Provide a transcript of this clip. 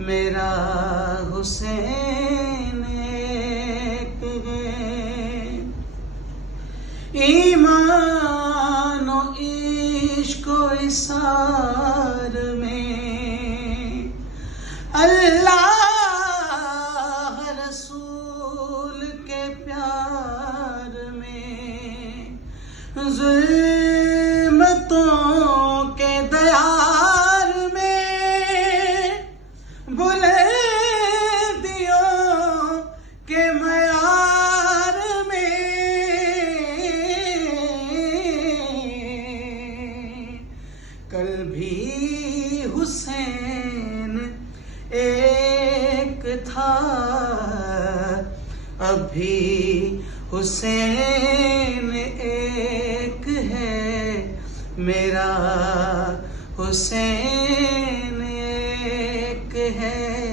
मेरा हुसैन एक है। ईमान और इश्क और इसार में अल्लाह रसूल के प्यार में ज़ुल्मतों के दयार में बुलंदियों के मयार में कल भी हुसैन एक था, अभी हुसैन एक है। मेरा हुसैन एक है।